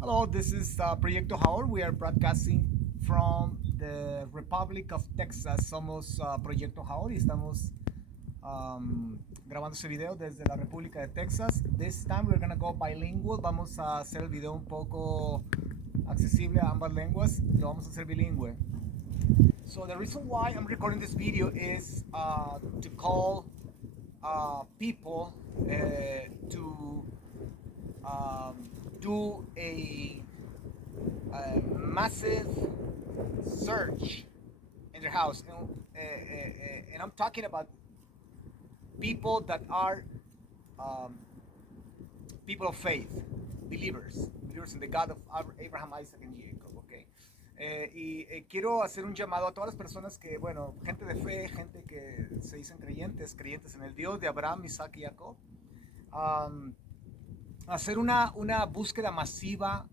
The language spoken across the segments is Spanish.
Hello, this is Proyecto Howard. We are broadcasting from the Republic of Texas. Somos Proyecto Howard y estamos grabando este video desde la República de Texas. This time we're gonna go bilingual. Vamos a hacer el video un poco accesible a ambas lenguas. Lo vamos a hacer bilingüe. So the reason why I'm recording this video is to call people to do a massive search in their house, and I'm talking about people that are people of faith, believers in the God of Abraham, Isaac, and Jacob. Okay, quiero hacer un llamado a todas las personas que, bueno, gente de fe, gente que se dicen creyentes en el Dios de Abraham, Isaac y Jacob. Hacer una búsqueda masiva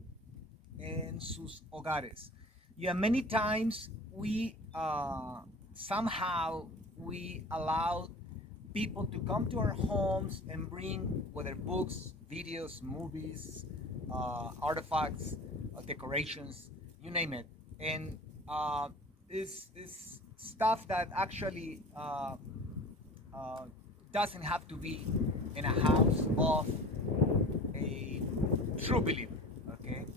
en sus hogares. Yeah, many times we somehow we allow people to come to our homes and bring whether books, videos, movies, artifacts, decorations, you name it, and this stuff that actually doesn't have to be in a house of a true believer, okay?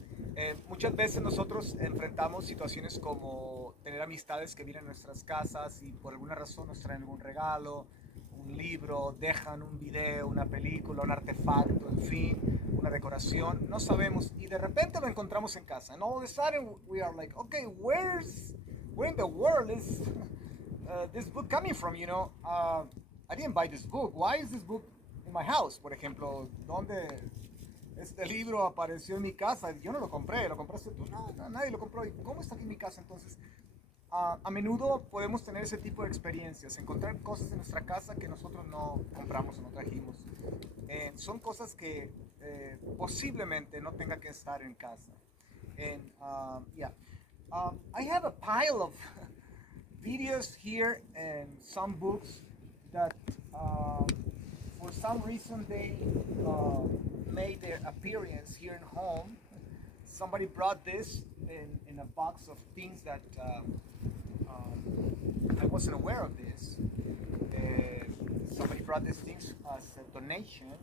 Muchas veces nosotros enfrentamos situaciones como tener amistades que vienen a nuestras casas y por alguna razón nos traen algún regalo, un libro, dejan un video, una película, un artefacto, en fin, una decoración, no sabemos, y de repente lo encontramos en casa, and all of a sudden we are like, okay, where in the world is this book coming from, you know? I didn't buy this book. Why is this book in my house? Por ejemplo, ¿dónde este libro apareció en mi casa? Yo no lo compré, ¿lo compraste tú? No, nadie lo compró. ¿Y cómo está aquí en mi casa? Entonces, a menudo podemos tener ese tipo de experiencias, encontrar cosas en nuestra casa que nosotros no compramos o no trajimos. Son cosas que posiblemente no tenga que estar en casa. And yeah, I have a pile of videos here and some books that for some reason they made their appearance here in home. Somebody brought this in a box of things that I wasn't aware of this. Somebody brought these things as a donation.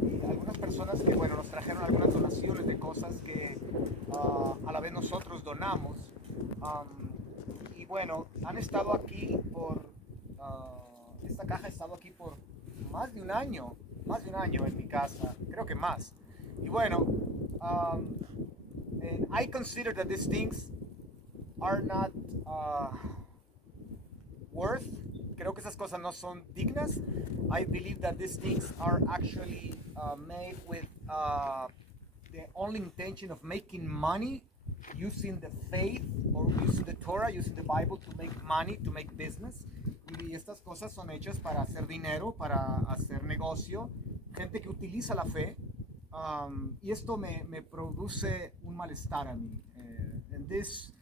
Y algunas personas que, bueno, nos trajeron algunas donaciones de cosas que a la vez nosotros donamos. Y bueno, han estado aquí por... esta caja ha estado aquí por más de un año en mi casa, creo que más. Y bueno, and I consider that these things are not worth. Creo que esas cosas no son dignas. I believe that these things are actually made with the only intention of making money, using the faith or using the Torah, using the Bible to make money, to make business. Y estas cosas son hechas para hacer dinero, para hacer negocio, gente que utiliza la fe, y esto me produce un malestar a mí. And this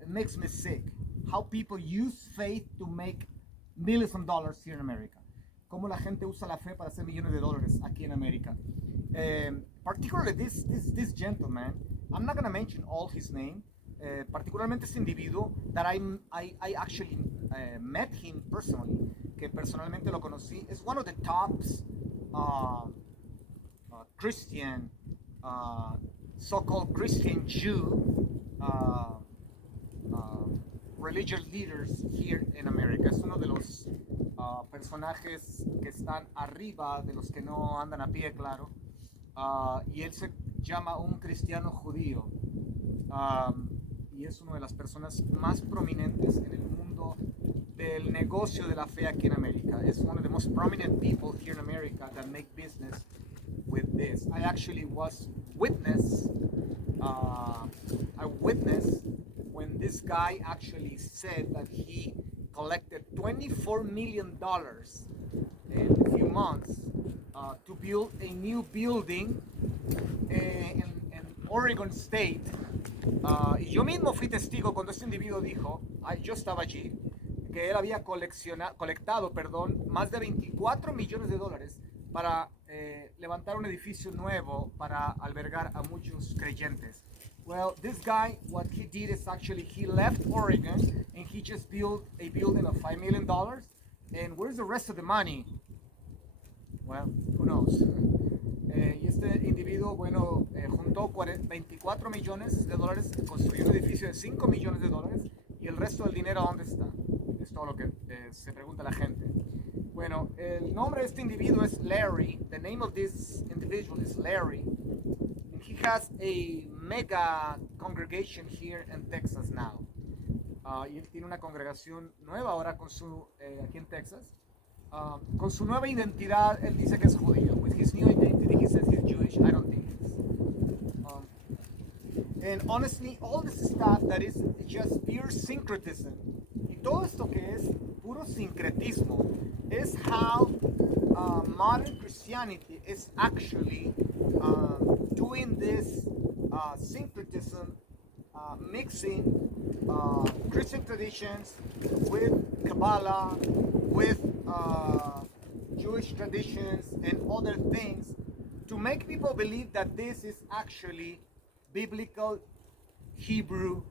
it makes me sick. How people use faith to make millions of dollars here in America. Cómo la gente usa la fe para hacer millones de dólares aquí en América. Particularly this gentleman, I'm not going to mention all his name. Particularmente este individuo that I actually met him personally, que personalmente lo conocí, is one of the tops Christian, so-called Christian Jew religious leaders here in America. Es uno de los personajes que están arriba de los que no andan a pie, claro, y él se llama un cristiano judío. Y es una de las personas más prominentes en el mundo del negocio de la fe aquí en América. Es one of the most prominent people here in America that make business with this. I actually was witness. I witnessed when this guy actually said that he collected $24 million in a few months to build a new building in Oregon State. Y yo mismo fui testigo cuando este individuo dijo, yo estaba allí, que él había colectado más de $24 millones para levantar un edificio nuevo para albergar a muchos creyentes. Well, this guy, what he did is actually he left Oregon and he just built a building of $5 million. And where's the rest of the money? Well, who knows? Y este individuo, bueno, juntó 24 millones de dólares, construyó un edificio de 5 millones de dólares. ¿Y el resto del dinero dónde está? Es todo lo que se pregunta la gente. Bueno, el nombre de este individuo es Larry. The name of this individual is Larry. And he has a mega congregation here in Texas now. Y él tiene una congregación nueva ahora con aquí en Texas. Con su nueva identidad, él dice que es judío. With his new identity, he says he's Jewish. I don't think he is. And honestly, all this stuff that is just pure syncretism, y todo esto que es puro sincretismo, is how modern Christianity is actually doing this syncretism, mixing Christian traditions with Kabbalah, with Jewish traditions and other things to make people believe that this is actually biblical Hebrew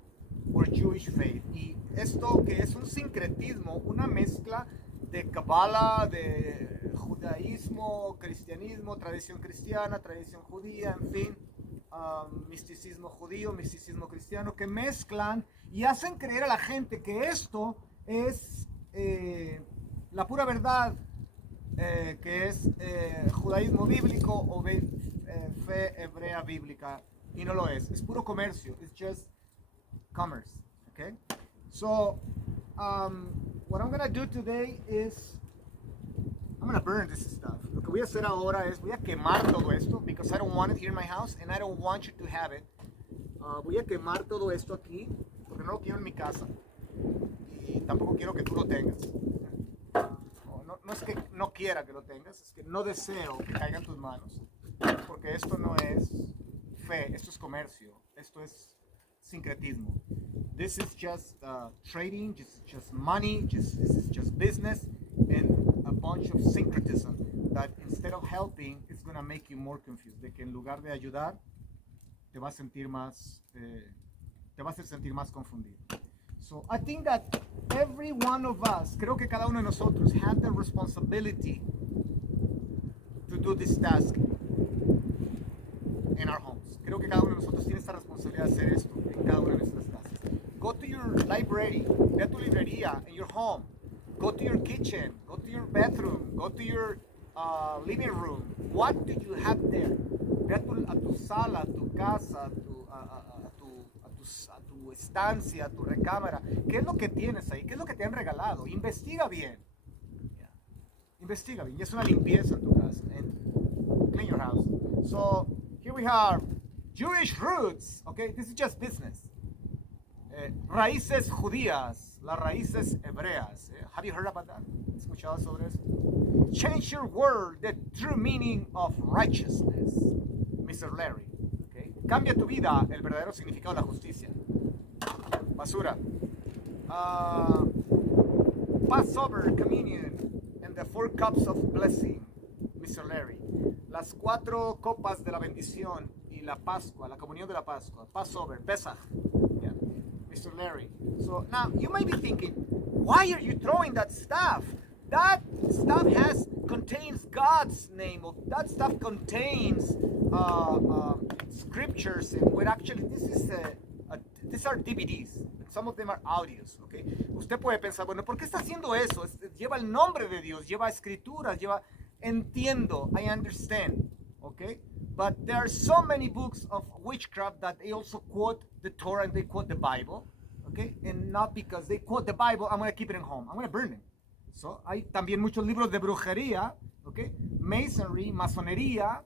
or Jewish faith. Y esto que es un sincretismo, una mezcla de Kabbalah, de judaísmo, cristianismo, tradición cristiana, tradición judía, en fin, misticismo judío, misticismo cristiano, que mezclan y hacen creer a la gente que esto es la pura verdad, que es judaísmo bíblico o fe hebrea bíblica, y no lo es puro comercio, it's just commerce, okay? So, what I'm gonna do today is, I'm gonna burn this stuff. Lo que voy a hacer ahora es, voy a quemar todo esto, because I don't want it here in my house, and I don't want you to have it. Voy a quemar todo esto aquí, porque no lo quiero en mi casa, y tampoco quiero que tú lo tengas. No es que no quiera que lo tengas, es que no deseo que caiga en tus manos, porque esto no es fe, esto es comercio, esto es sincretismo. This is just trading, just money, this is just business, and a bunch of syncretism that instead of helping, it's going to make you more confused. De que en lugar de ayudar, te va a sentir más, te va a hacer sentir más confundido. So I think that every one of us, creo que cada uno de nosotros, have the responsibility to do this task in our homes. Creo que cada uno de nosotros tiene esta responsabilidad de hacer esto en cada una de nuestras casas. Go to your library, ve a tu librería in your home. Go to your kitchen, go to your bedroom, go to your living room. What do you have there? Ve a tu sala, a tu casa, a tu estancia, a tu recámara. ¿Qué es lo que tienes ahí? ¿Qué es lo que te han regalado? Investiga bien. Yeah. Investiga bien. Y es una limpieza en tu casa. And clean your house. So, here we have Jewish roots. Okay, this is just business. Raíces judías, las raíces hebreas. Have you heard about that? ¿Has escuchado sobre eso? Change your word, the true meaning of righteousness. Mr. Larry. Okay. Cambia tu vida, el verdadero significado de la justicia. Basura. Passover, communion, and the 4 cups of blessing. Mr. Larry. Las 4 copas de la bendición y la Pascua, la comunión de la Pascua. Passover, Pesach. Yeah. Mr. Larry. So now you might be thinking, why are you throwing that stuff? That stuff contains God's name. That stuff contains scriptures. And what actually these are DVDs. Some of them are audios. Okay. Usted puede pensar, bueno, ¿por qué está haciendo eso? Lleva el nombre de Dios, lleva escrituras, lleva. Entiendo, I understand. Okay. But there are so many books of witchcraft that they also quote the Torah and they quote the Bible, okay? And not because they quote the Bible, I'm going to keep it at home. I'm going to burn them. So, hay también muchos libros de brujería, okay? Masonry, masonería,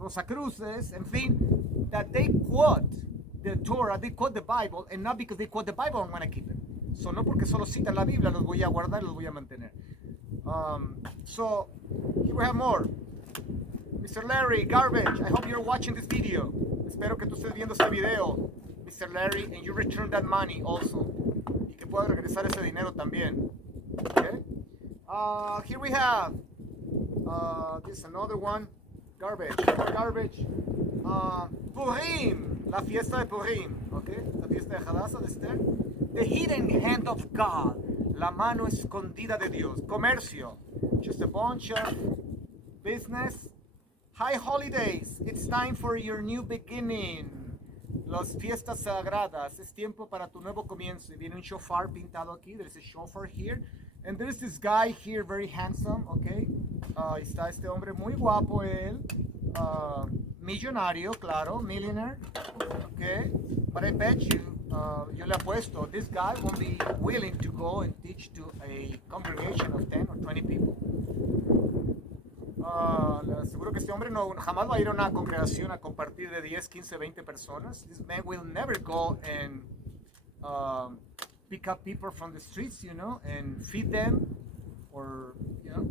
Rosacruces, en fin, that they quote the Torah, they quote the Bible, and not because they quote the Bible, I'm going to keep it. So, no porque solo citan la Biblia, los voy a guardar, los voy a mantener. So, here we have more. Mr. Larry, garbage, I hope you're watching this video. Espero que tú estés viendo este video, Mr. Larry, and you return that money also. Y que puedas regresar ese dinero también. Okay? Here we have This another one. Garbage. Purim, la fiesta de Purim, okay? La fiesta de Hadassah, de Esther. The hidden hand of God, la mano escondida de Dios. Comercio, just a bunch of business. High holidays, it's time for your new beginning. Las fiestas sagradas, es tiempo para tu nuevo comienzo. Y viene un shofar pintado aquí. There's a shofar here. And there's this guy here, very handsome, okay? Está este hombre muy guapo, él. Millonario, claro, millionaire, okay? But I bet you, yo le apuesto, this guy won't be willing to go and teach to a congregation of 10 or 20 people. Le aseguro que este hombre no, jamás va a ir a una congregación a compartir de 10, 15, 20 personas. This man will never go and pick up people from the streets, you know, and feed them, or, you know.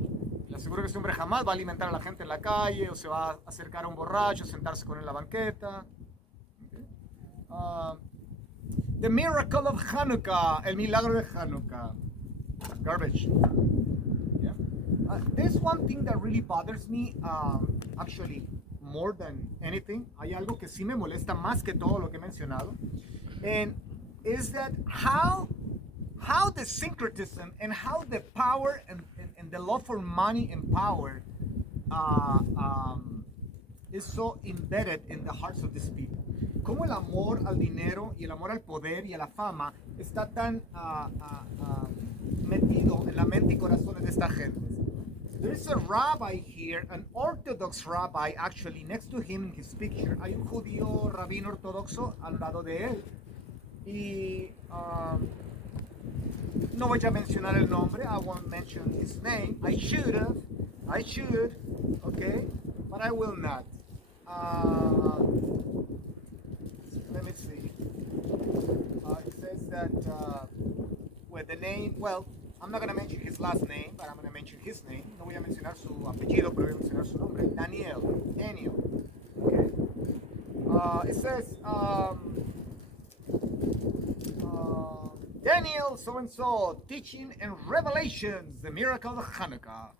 Le aseguro que este hombre jamás va a alimentar a la gente en la calle, o se va a acercar a un borracho, sentarse con él en la banqueta. Okay. The miracle of Hanukkah, el milagro de Hanukkah. Garbage. Yeah. There's one thing that really bothers me, actually, more than anything. Hay algo que sí me molesta más que todo lo que he mencionado. And is that how the syncretism and how the power and the love for money and power is so embedded in the hearts of these people. Cómo el amor al dinero y el amor al poder y a la fama está tan metido en la mente y corazones de esta gente. There's a rabbi here, an Orthodox rabbi, actually, next to him in his picture. Hay un judío rabino ortodoxo al lado de él. Y no voy a mencionar el nombre. I won't mention his name. I should, okay, but I will not. Let me see. It says that with the name, well, I'm not going to mention his last name, but I'm going to mention his name. No voy a mencionar su apellido, pero voy a mencionar su nombre. Daniel. Okay. It says, Daniel so-and-so, teaching and revelations, the miracle of Hanukkah.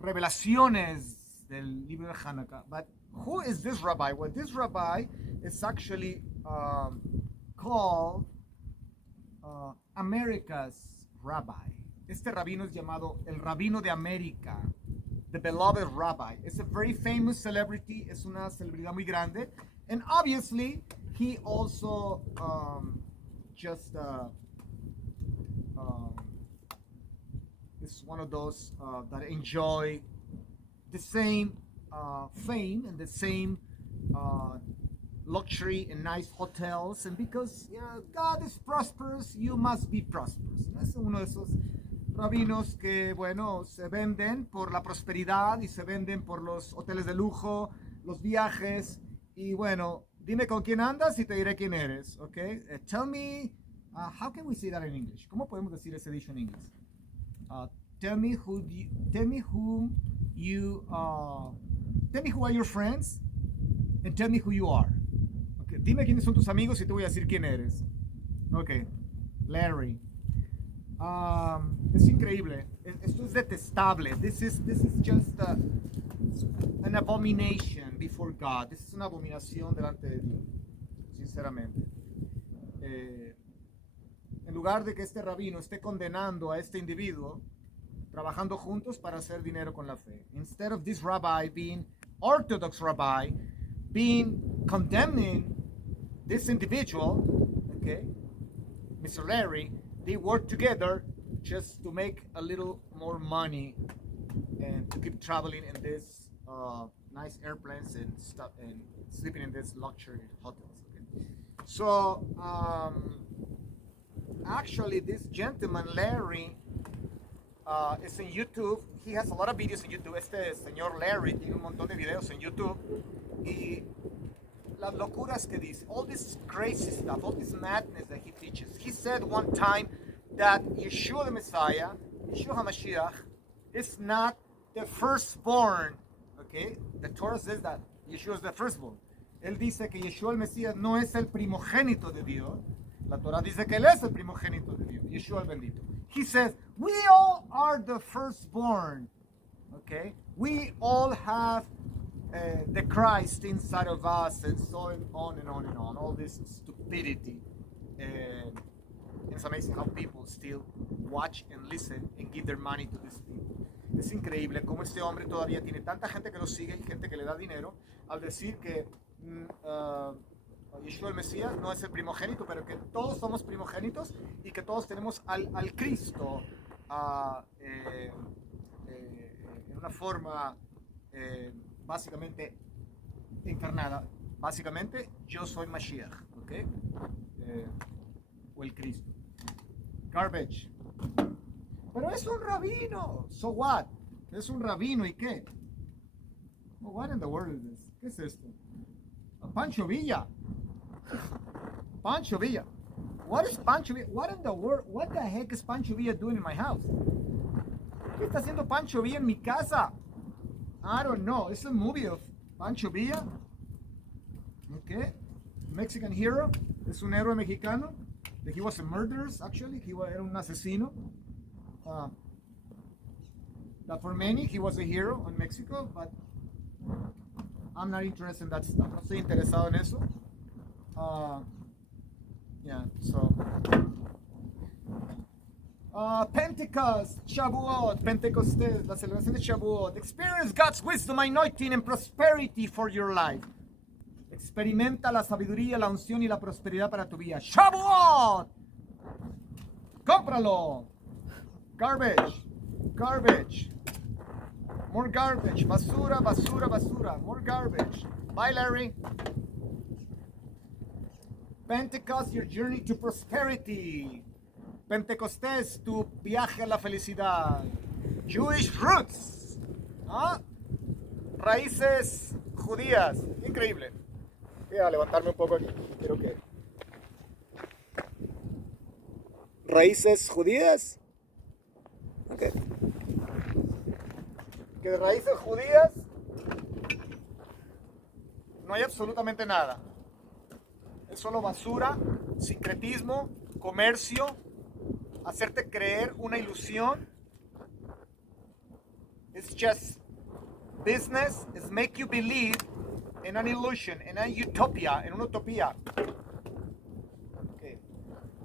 Revelaciones del libro de Hanukkah. But who is this rabbi? Well, this rabbi is actually called America's rabbi. Este rabino es llamado el rabino de América, the beloved rabbi. It's a very famous celebrity, es una celebridad muy grande. And obviously, he also is one of those that enjoy the same fame and the same luxury and nice hotels. And because God is prosperous, you must be prosperous. Es uno de esos rabinos que, bueno, se venden por la prosperidad y se venden por los hoteles de lujo, los viajes. Y bueno, dime con quién andas y te diré quién eres, okay? Tell me, how can we say that in English? ¿Cómo podemos decir ese dicho en inglés? Tell me who are your friends and tell me who you are. Okay, dime quiénes son tus amigos y te voy a decir quién eres. Okay, Larry. Es increíble. Esto es detestable. This is just an abomination before God. This is una abominación delante de Dios, sinceramente. En lugar de que este rabino esté condenando a este individuo, trabajando juntos para hacer dinero con la fe. Instead of this rabbi being Orthodox rabbi, being condemning this individual, okay, Mr. Larry, they work together just to make a little more money and to keep traveling in this nice airplanes and stuff and sleeping in this luxury hotels. Okay? So actually, this gentleman Larry is in YouTube. He has a lot of videos in YouTube. Este señor Larry tiene un montón de videos en YouTube y las locuras que dice, all this crazy stuff, all this madness that he teaches. He said one time that Yeshua the Messiah, Yeshua HaMashiach, is not the firstborn. Okay, the Torah says that Yeshua is the firstborn. Él dice que Yeshua el Mesías no es el primogénito de Dios. La Torah dice que él es el primogénito de Dios. Yeshua el bendito. He says, we all are the firstborn. Okay, we all have the Christ inside of us, and so on and on and on. All this stupidity, and it's amazing how people still watch and listen and give their money to these people. Es increíble cómo este hombre todavía tiene tanta gente que lo sigue y gente que le da dinero al decir que Yeshua el Mesías no es el primogénito, pero que todos somos primogénitos y que todos tenemos al Cristo en una forma básicamente encarnada. Básicamente, yo soy Mashiach, ¿ok? O el Cristo. Garbage. Pero es un rabino. So what? Es un rabino, ¿y qué? Well, what in the world is this? ¿Qué es esto? Pancho Villa. Pancho Villa. What is Pancho Villa? What in the world? What the heck is Pancho Villa doing in my house? ¿Qué está haciendo Pancho Villa en mi casa? I don't know. It's a movie of Pancho Villa. Okay. Mexican hero. Es un héroe mexicano. He was a murderer, actually. Era un asesino. That for many, he was a hero in Mexico, but I'm not interested in that stuff. No estoy interesado en eso. Yeah, so. Pentecost, Shavuot, Pentecostés, la celebración de Shavuot. Experience God's wisdom, anointing, and prosperity for your life. Experimenta la sabiduría, la unción y la prosperidad para tu vida. Shavuot. Cómpralo. Garbage. Garbage. More garbage. Basura, basura, basura. More garbage. Bye, Larry. Pentecost, your journey to prosperity. Pentecostés, tu viaje a la felicidad. Jewish roots. ¿Ah? Raíces judías. Increíble. Voy a levantarme un poco aquí. Quiero que... Raíces judías. Okay. Que de raíces judías no hay absolutamente nada. Es solo basura, sincretismo, comercio, hacerte creer una ilusión. It's just business. It's make you believe in an illusion, in a utopia, en una utopía. Okay.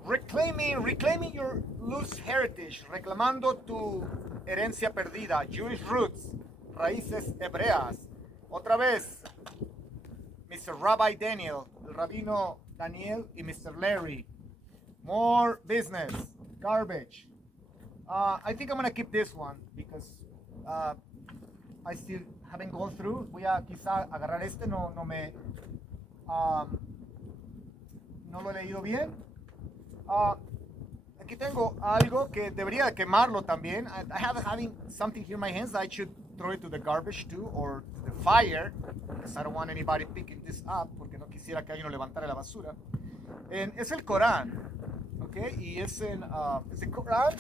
Reclaiming your lost heritage, reclamando tu herencia perdida. Jewish roots, raíces hebreas. Otra vez, Mr. Rabbi Daniel, el rabino Daniel y Mr. Larry. More business, garbage. I think I'm gonna keep this one because I still haven't gone through. Voy a quizá agarrar este, no lo he leído bien. Aquí tengo algo que debería quemarlo también. I have having something here in my hands that I should throw it to the garbage too, or to the fire, because I don't want anybody picking this up, porque no quisiera que alguien lo levantara de la basura. Es el Corán, ¿ok? Y es el Corán.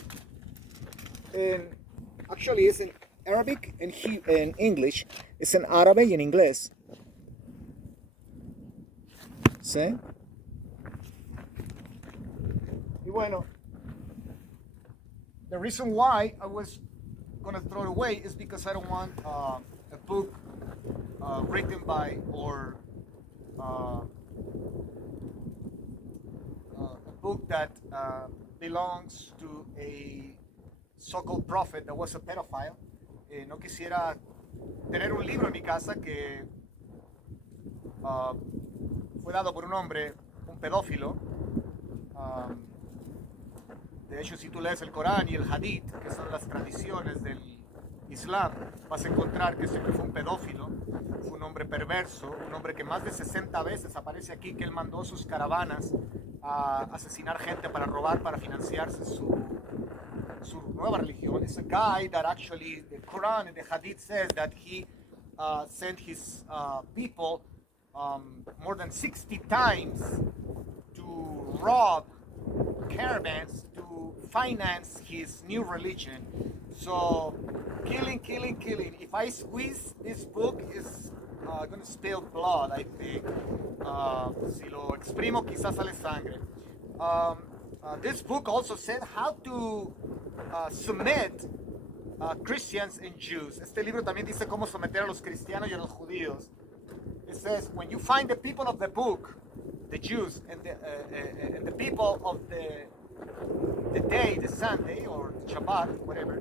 Actually, it's in Arabic and in English. Es en árabe y en inglés. ¿Sí? Y bueno, the reason why I was going to throw it away is because I don't want a book written by or a book that belongs to a so-called prophet that was a pedophile. No quisiera tener un libro en mi casa que fue dado por un hombre, un pedófilo. De hecho, si tú lees el Corán y el Hadith, que son las tradiciones del Islam, vas a encontrar que siempre fue un pedófilo, fue un hombre perverso, un hombre que más de 60 veces aparece aquí, que él mandó sus caravanas a asesinar gente para robar, para financiarse su nueva religión. It's a guy that actually, the Quran and the Hadith says that he sent his people more than 60 times to rob caravans to finance his new religion. So, killing. If I squeeze this book, it's going to spill blood, I think. Si lo exprimo, quizás sale sangre. This book also said how to submit Christians and Jews. Este libro también dice cómo someter a los cristianos y a los judíos. It says, when you find the people of the book, the Jews, and the people of the day, the Sunday or the Shabbat, whatever,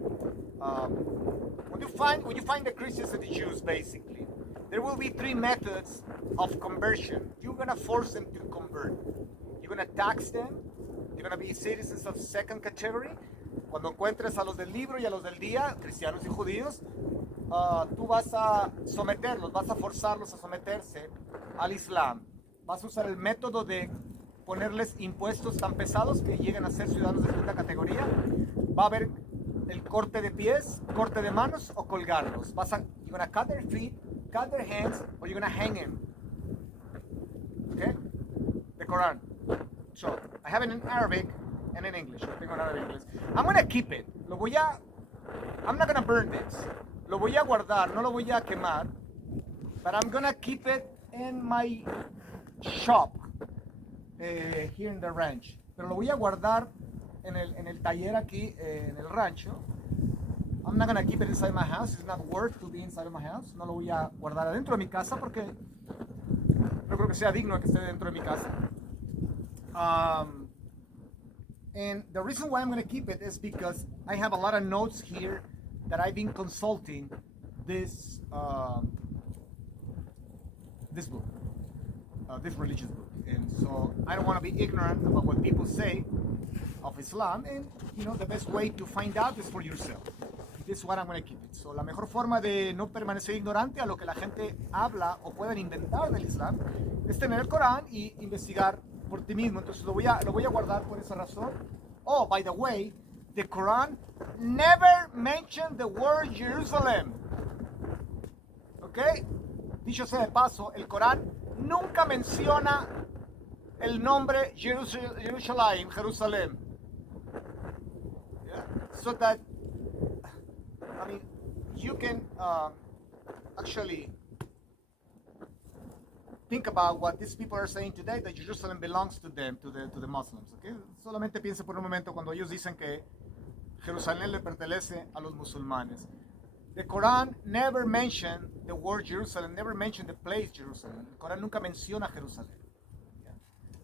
when you find the Christians and the Jews, basically, there will be three methods of conversion. You're gonna force them to convert. You're gonna tax them. You're gonna be citizens of second category. Cuando encuentres a los del libro y a los del día, cristianos y judíos, tú vas a someterlos, vas a forzarlos a someterse al Islam. Vas a usar el método de ponerles impuestos tan pesados que lleguen a ser ciudadanos de segunda categoría. Va a haber el corte de pies, corte de manos o colgarlos. You're gonna cut their feet, cut their hands, or you're gonna hang them. Okay? The Quran. So, I have it in Arabic and in English. Lo tengo en árabe y inglés. I'm gonna keep it. I'm not gonna burn this. Lo voy a guardar, no lo voy a quemar. But I'm gonna keep it in my shop. Here in the ranch. Pero lo voy a guardar en el taller aquí, en el rancho. I'm not gonna keep it inside my house. It's not worth to be inside of my house. No lo voy a guardar adentro de mi casa porque no creo que sea digno de que esté dentro de mi casa. And the reason why I'm going to keep it is because I have a lot of notes here that I've been consulting this book, this religious book, and so I don't want to be ignorant about what people say of Islam, and the best way to find out is for yourself. This is what I'm going to keep it. So la mejor forma de no permanecer ignorante a lo que la gente habla o pueden inventar del Islam es tener el Corán y investigar por ti mismo. Entonces lo voy a guardar por esa razón. Oh, by the way, the Quran never mentioned the word Jerusalem. Okay? Dicho sea de paso, el Corán nunca menciona el nombre Jerusalem. Yeah? So that, you can actually think about what these people are saying today, that Jerusalem belongs to them, to the Muslims. Okay? Solamente piense por un momento cuando ellos dicen que Jerusalén le pertenece a los musulmanes. The Quran never mentioned the word Jerusalem, never mentioned the place Jerusalem. El Quran nunca menciona Jerusalén. Yeah.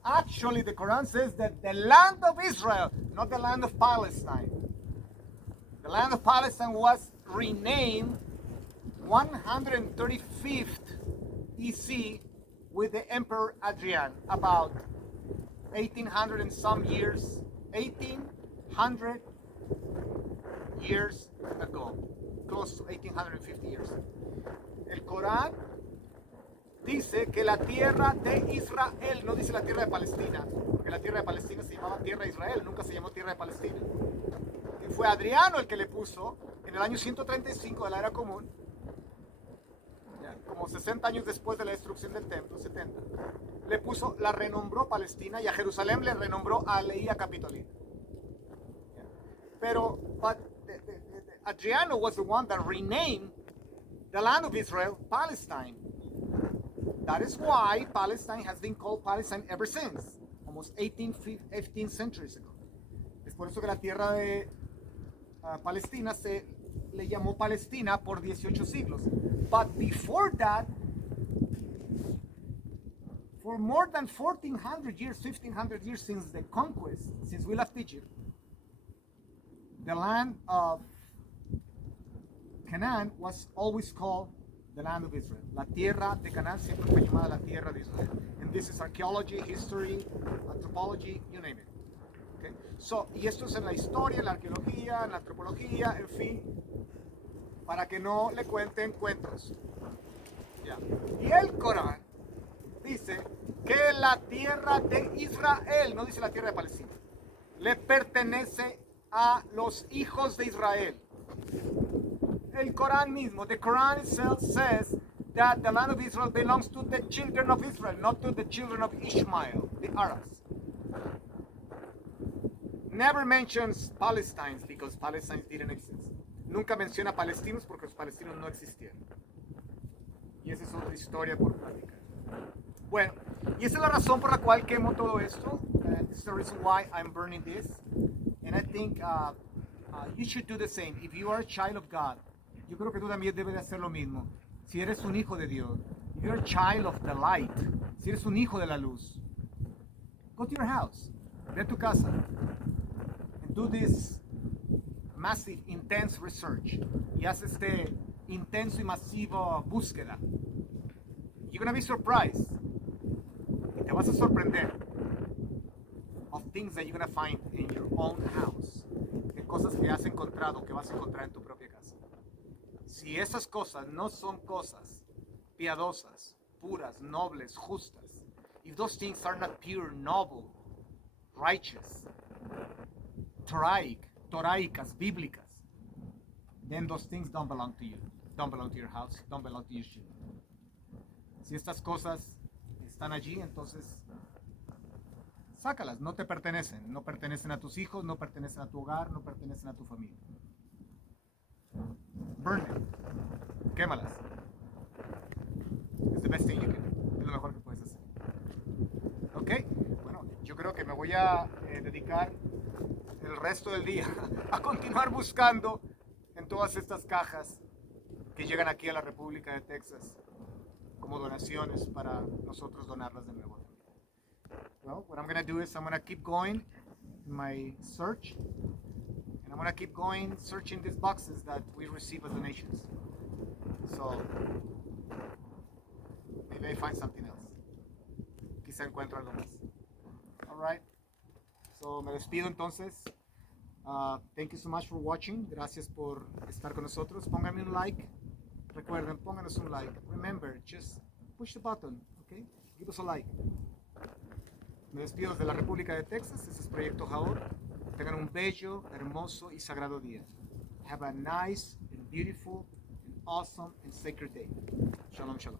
Actually, the Quran says that the land of Israel, not the land of Palestine. The land of Palestine was renamed 135th EC with the Emperor Adrian, about 1800 and some years, 1800 years ago, close to 1850 years. El Corán dice que la tierra de Israel, no dice la tierra de Palestina, porque la tierra de Palestina se llamaba tierra de Israel, nunca se llamó tierra de Palestina. Y fue Adriano el que le puso en el año 135 de la era común, como 60 años después de la destrucción del templo, 70, la renombró Palestina, y a Jerusalén le renombró Aleia Capitolina. Pero Adriano was the one that renamed the land of Israel Palestine. That is why Palestine has been called Palestine ever since, almost 15 centuries ago. Es por eso que la tierra de Palestina se le llamó Palestina por 18 siglos. But before that, for more than 1400 years, 1500 years since the conquest, since we left Egypt, the land of Canaan was always called the land of Israel. La tierra de Canaán siempre fue llamada la tierra de Israel. And this is archaeology, history, anthropology, you name it. Okay? So, y esto es en la historia, en la arqueología, en la antropología, en fin, para que no le cuenten cuentos. Yeah. Y el Corán dice que la tierra de Israel, no dice la tierra de Palestina, le pertenece a los hijos de Israel. El Corán mismo, the Quran itself says that the land of Israel belongs to the children of Israel, not to the children of Ishmael, the Arabs. Never mentions Palestine because Palestine didn't exist. Nunca menciona palestinos porque los palestinos no existieron. Y esa es otra historia por platicar. Bueno, y esa es la razón por la cual quemo todo esto. This is the reason why I'm burning this. And I think You should do the same. If you are a child of God, yo creo que tú también debes de hacer lo mismo. Si eres un hijo de Dios, if you're a child of the light, si eres un hijo de la luz, go to your house, ve a tu casa, and do this massive, intense research. Y haz este intenso y masivo búsqueda. You're gonna be surprised. Y te vas a sorprender of things that you're gonna find in your own house. De cosas que has encontrado, que vas a encontrar en tu propia casa. Si esas cosas no son cosas piadosas, puras, nobles, justas, if those things are not pure, noble, righteous, toraicas, bíblicas, then those things don't belong to you, don't belong to your house, don't belong to your children. Si estas cosas están allí, entonces sácalas, no te pertenecen, no pertenecen a tus hijos, no pertenecen a tu hogar, no pertenecen a tu familia. Burn them, quémalas. It's the best thing you can do, es lo mejor que puedes hacer. Ok, bueno, yo creo que me voy a dedicar el resto del día a continuar buscando en todas estas cajas que llegan aquí a la República de Texas como donaciones para nosotros donarlas de nuevo. Well, what I'm going to do is I'm going to keep going in my search, and I'm going to keep going searching these boxes that we receive as donations. So maybe I find something else. Quizá encuentro algo más. All right. So me despido entonces. Thank you so much for watching. Gracias por estar con nosotros. Pónganme un like. Recuerden, pónganos un like. Remember, just push the button, okay? Give us a like. Me despido desde la República de Texas. Este es Proyecto Jaor. Tengan un bello, hermoso y sagrado día. Have a nice and beautiful and awesome and sacred day. Shalom, shalom.